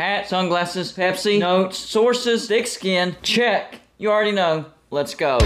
Hat, sunglasses, Pepsi, notes, sources, thick skin. Check. You already know. Let's go.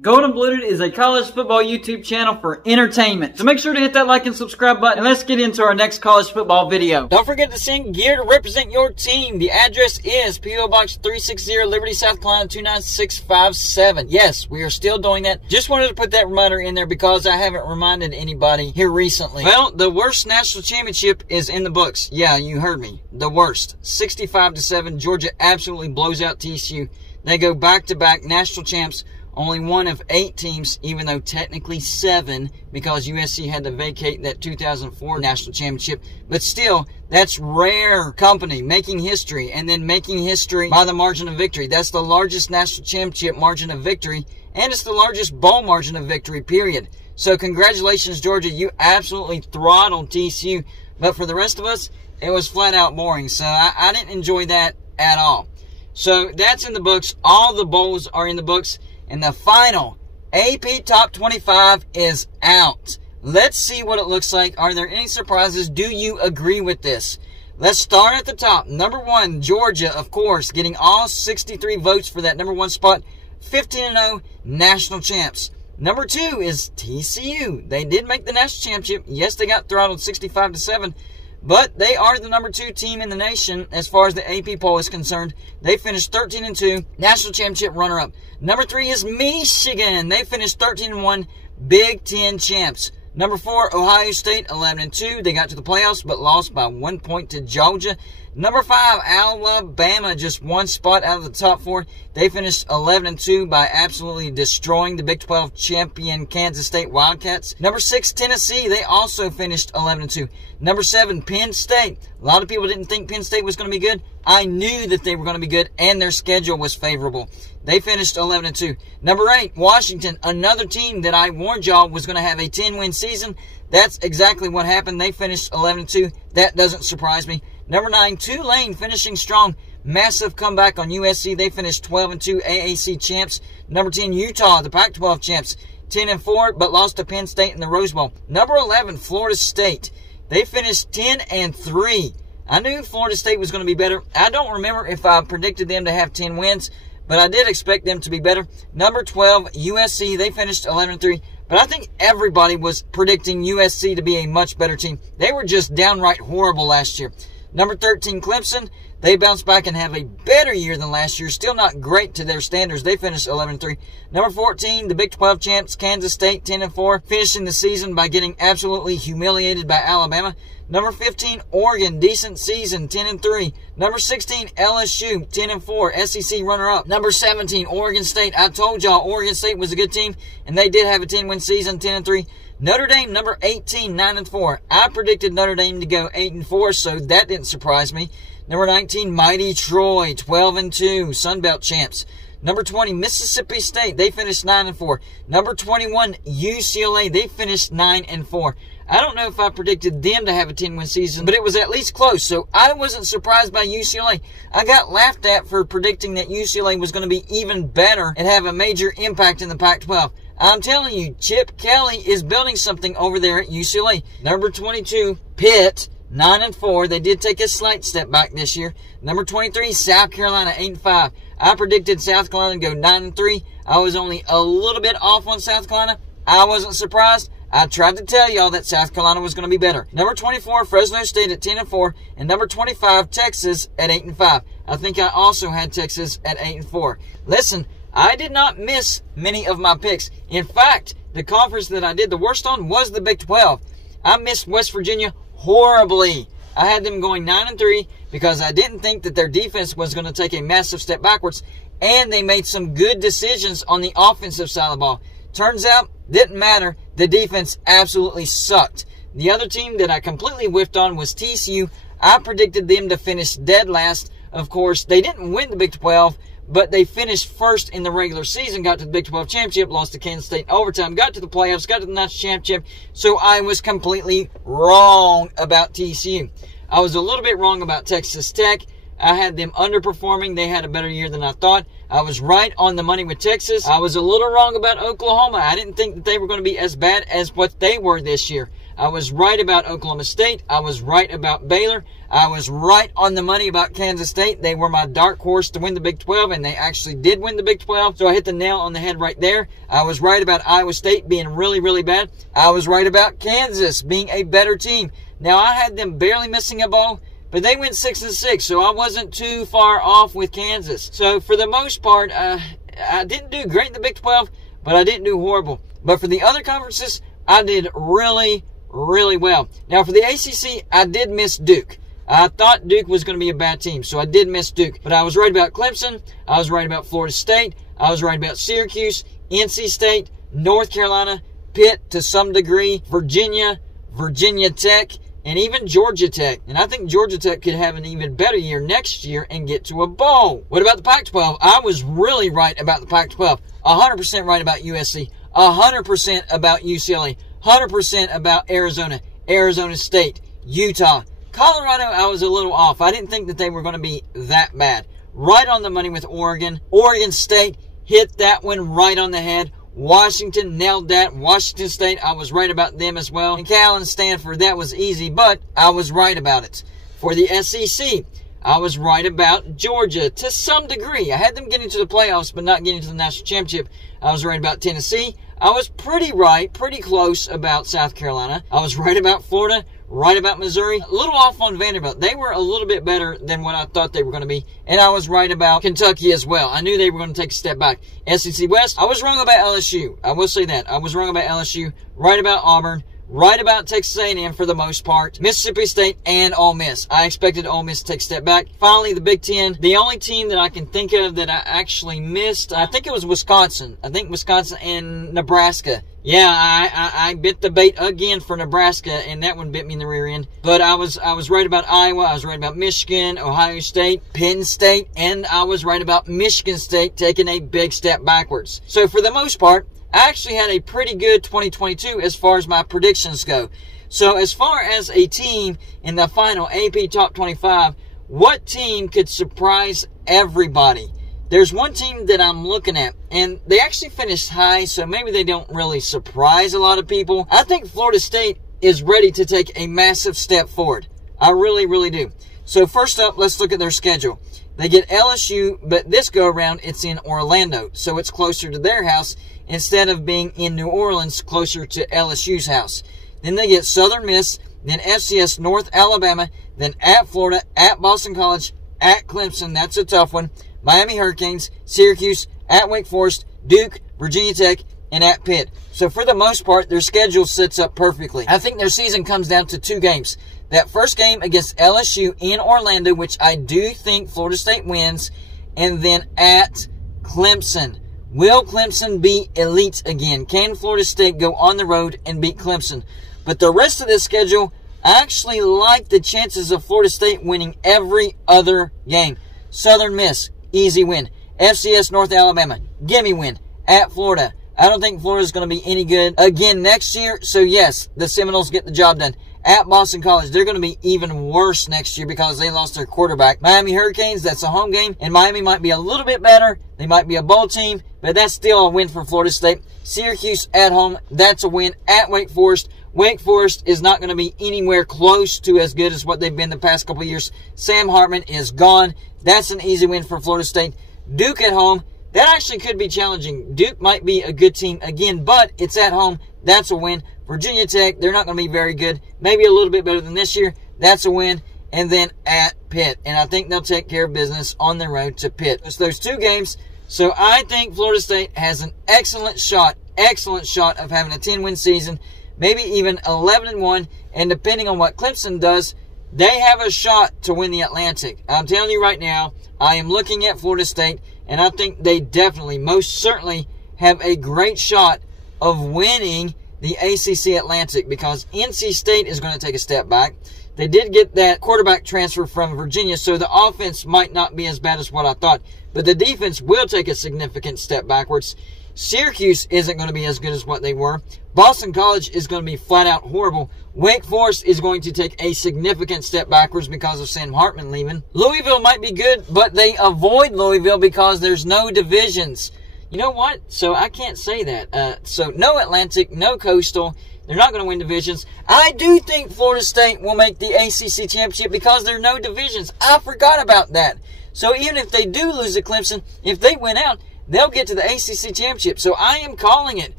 Golden Blooded is a college football YouTube channel for entertainment. So make sure to hit that like and subscribe button, and let's get into our next college football video. Don't forget to send gear to represent your team. The address is P.O. Box 360, Liberty, South Carolina 29657. Yes, we are still doing that. Just wanted to put that reminder in there because I haven't reminded anybody here recently. Well, the worst national championship is in the books. Yeah, you heard me. The worst. 65-7. Georgia absolutely blows out TCU. They go back-to-back national champs. Only one of 8 teams, even though technically 7, because USC had to vacate that 2004 national championship. But still, that's rare company, making history, and then making history by the margin of victory. That's the largest national championship margin of victory, and it's the largest bowl margin of victory, period. So congratulations, Georgia. You absolutely throttled TCU. But for the rest of us, it was flat out boring. So I didn't enjoy that at all. So that's in the books. All the bowls are in the books. And the final AP Top 25 is out. Let's see what it looks like. Are there any surprises? Do you agree with this? Let's start at the top. Number 1, Georgia, of course, getting all 63 votes for that number 1 spot. 15-0 national champs. Number 2 is TCU. They did make the national championship. Yes, they got throttled 65-7. But they are the number 2 team in the nation as far as the AP poll is concerned. They finished 13-2, national championship runner-up. Number 3 is Michigan. They finished 13-1, Big Ten champs. Number 4, Ohio State, 11-2. They got to the playoffs, but lost by 1 point to Georgia. Number 5, Alabama, just 1 spot out of the top 4. They finished 11-2 by absolutely destroying the Big 12 champion Kansas State Wildcats. Number 6, Tennessee. They also finished 11-2. Number 7, Penn State. A lot of people didn't think Penn State was going to be good. I knew that they were going to be good, and their schedule was favorable. They finished 11-2. Number 8, Washington, another team that I warned y'all was going to have a 10-win season. That's exactly what happened. They finished 11-2. That doesn't surprise me. Number 9, Tulane, finishing strong. Massive comeback on USC. They finished 12-2, AAC champs. Number 10, Utah, the Pac-12 champs. 10-4, but lost to Penn State in the Rose Bowl. Number 11, Florida State. They finished 10-3. I knew Florida State was going to be better. I don't remember if I predicted them to have 10 wins, but I did expect them to be better. Number 12, USC. They finished 11-3. But I think everybody was predicting USC to be a much better team. They were just downright horrible last year. Number 13, Clemson. They bounced back and have a better year than last year. Still not great to their standards. They finished 11-3. Number 14, the Big 12 champs, Kansas State, 10-4. Finishing the season by getting absolutely humiliated by Alabama. Number 15, Oregon, decent season, 10-3. Number 16, LSU, 10-4, SEC runner-up. Number 17, Oregon State. I told y'all Oregon State was a good team, and they did have a 10-win season, 10-3. Notre Dame, number 18, 9-4. I predicted Notre Dame to go 8-4, so that didn't surprise me. Number 19, Mighty Troy, 12-2, Sun Belt champs. Number 20, Mississippi State. They finished 9-4. Number 21, UCLA. They finished 9-4. I don't know if I predicted them to have a 10-win season, but it was at least close, so I wasn't surprised by UCLA. I got laughed at for predicting that UCLA was going to be even better and have a major impact in the Pac-12. I'm telling you, Chip Kelly is building something over there at UCLA. Number 22, Pitt, 9-4. They did take a slight step back this year. Number 23, South Carolina, 8-5. I predicted South Carolina to go 9-3. I was only a little bit off on South Carolina. I wasn't surprised. I tried to tell y'all that South Carolina was going to be better. Number 24, Fresno State at 10-4. And number 25, Texas at 8-5. I think I also had Texas at 8-4. Listen, I did not miss many of my picks. In fact, the conference that I did the worst on was the Big 12. I missed West Virginia horribly. I had them going 9-3 because I didn't think that their defense was going to take a massive step backwards. And they made some good decisions on the offensive side of the ball. Turns out, didn't matter. The defense absolutely sucked. The other team that I completely whiffed on was TCU. I predicted them to finish dead last. Of course, they didn't win the Big 12, but they finished first in the regular season, got to the Big 12 championship, lost to Kansas State overtime, got to the playoffs, got to the national championship. So I was completely wrong about TCU. I was a little bit wrong about Texas Tech. I had them underperforming. They had a better year than I thought. I was right on the money with Texas. I was a little wrong about Oklahoma. I didn't think that they were going to be as bad as what they were this year. I was right about Oklahoma State. I was right about Baylor. I was right on the money about Kansas State. They were my dark horse to win the Big 12, and they actually did win the Big 12. So I hit the nail on the head right there. I was right about Iowa State being really, really bad. I was right about Kansas being a better team. Now, I had them barely missing a bowl, but they went 6-6, so I wasn't too far off with Kansas. So for the most part, I didn't do great in the Big 12, but I didn't do horrible. But for the other conferences, I did really, really well. Now for the ACC, I did miss Duke. I thought Duke was going to be a bad team, so I did miss Duke. But I was right about Clemson. I was right about Florida State. I was right about Syracuse, NC State, North Carolina, Pitt to some degree, Virginia, Virginia Tech, and even Georgia Tech. And I think Georgia Tech could have an even better year next year and get to a bowl. What about the Pac-12? I was really right about the Pac-12. 100% right about USC. 100% about UCLA. 100% about Arizona, Arizona State, Utah. Colorado, I was a little off. I didn't think that they were going to be that bad. Right on the money with Oregon. Oregon State hit that one right on the head. Washington nailed that. Washington State, I was right about them as well. And Cal and Stanford, that was easy, but I was right about it. For the SEC, I was right about Georgia to some degree. I had them getting to the playoffs, but not getting to the national championship. I was right about Tennessee. I was pretty right, pretty close about South Carolina. I was right about Florida, right about Missouri. A little off on Vanderbilt. They were a little bit better than what I thought they were going to be. And I was right about Kentucky as well. I knew they were going to take a step back. SEC West, I was wrong about LSU. I will say that. I was wrong about LSU, right about Auburn, right about Texas A&M for the most part, Mississippi State, and Ole Miss. I expected Ole Miss to take a step back. Finally, the Big Ten. The only team that I can think of that I actually missed, I think it was Wisconsin. I think Wisconsin and Nebraska. Yeah, I bit the bait again for Nebraska, and that one bit me in the rear end. But I was right about Iowa. I was right about Michigan, Ohio State, Penn State, and I was right about Michigan State taking a big step backwards. So for the most part, I actually had a pretty good 2022 as far as my predictions go. So as far as a team in the final AP Top 25, what team could surprise everybody? There's one team that I'm looking at, and they actually finished high, so maybe they don't really surprise a lot of people. I think Florida State is ready to take a massive step forward. I really, really do. So first up, let's look at their schedule. They get LSU, but this go around, it's in Orlando, so it's closer to their house instead of being in New Orleans, closer to LSU's house. Then they get Southern Miss, then FCS North Alabama, then at Florida, at Boston College, at Clemson, that's a tough one, Miami Hurricanes, Syracuse, at Wake Forest, Duke, Virginia Tech, and at Pitt. So for the most part, their schedule sets up perfectly. I think their season comes down to two games. That first game against LSU in Orlando, which I do think Florida State wins, and then at Clemson. Will Clemson be elite again? Can Florida State go on the road and beat Clemson? But the rest of this schedule, I actually like the chances of Florida State winning every other game. Southern Miss, easy win. FCS North Alabama, gimme win. At Florida, I don't think Florida's going to be any good again next year. So yes, the Seminoles get the job done. At Boston College, they're going to be even worse next year because they lost their quarterback. Miami Hurricanes, that's a home game, and Miami might be a little bit better. They might be a bowl team, but that's still a win for Florida State. Syracuse at home, that's a win. At Wake Forest, Wake Forest is not going to be anywhere close to as good as what they've been the past couple of years. Sam Hartman is gone. That's an easy win for Florida State. Duke at home, that actually could be challenging. Duke might be a good team again, but it's at home. That's a win. Virginia Tech, they're not going to be very good. Maybe a little bit better than this year. That's a win. And then at Pitt. And I think they'll take care of business on the road to Pitt. It's those two games. So I think Florida State has an excellent shot of having a 10-win season. Maybe even 11-1. And depending on what Clemson does, they have a shot to win the Atlantic. I'm telling you right now, I am looking at Florida State, and I think they definitely, most certainly, have a great shot of winning the ACC Atlantic because NC State is going to take a step back. They did get that quarterback transfer from Virginia, so the offense might not be as bad as what I thought. But the defense will take a significant step backwards. Syracuse isn't going to be as good as what they were. Boston College is going to be flat out horrible. Wake Forest is going to take a significant step backwards because of Sam Hartman leaving. Louisville might be good, but they avoid Louisville because there's no divisions. You know what? So I can't say that. So no Atlantic, no Coastal. They're not going to win divisions. I do think Florida State will make the ACC championship because there are no divisions. I forgot about that. So even if they do lose to Clemson, if they win out, they'll get to the ACC championship. So I am calling it.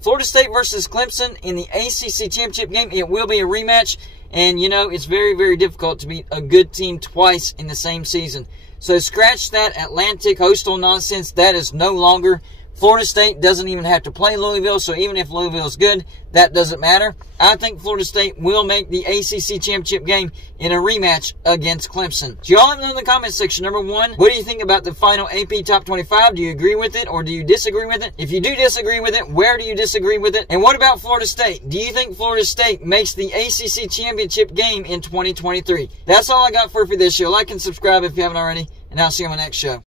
Florida State versus Clemson in the ACC championship game. It will be a rematch. And, you know, it's very, very difficult to beat a good team twice in the same season. So scratch that Atlantic Coastal nonsense. That is no longer. Florida State doesn't even have to play Louisville, so even if Louisville's good, that doesn't matter. I think Florida State will make the ACC championship game in a rematch against Clemson. So y'all let me know in the comment section. Number one, what do you think about the final AP Top 25? Do you agree with it or do you disagree with it? If you do disagree with it, where do you disagree with it? And what about Florida State? Do you think Florida State makes the ACC championship game in 2023? That's all I got for this show. Like and subscribe if you haven't already, and I'll see you on my next show.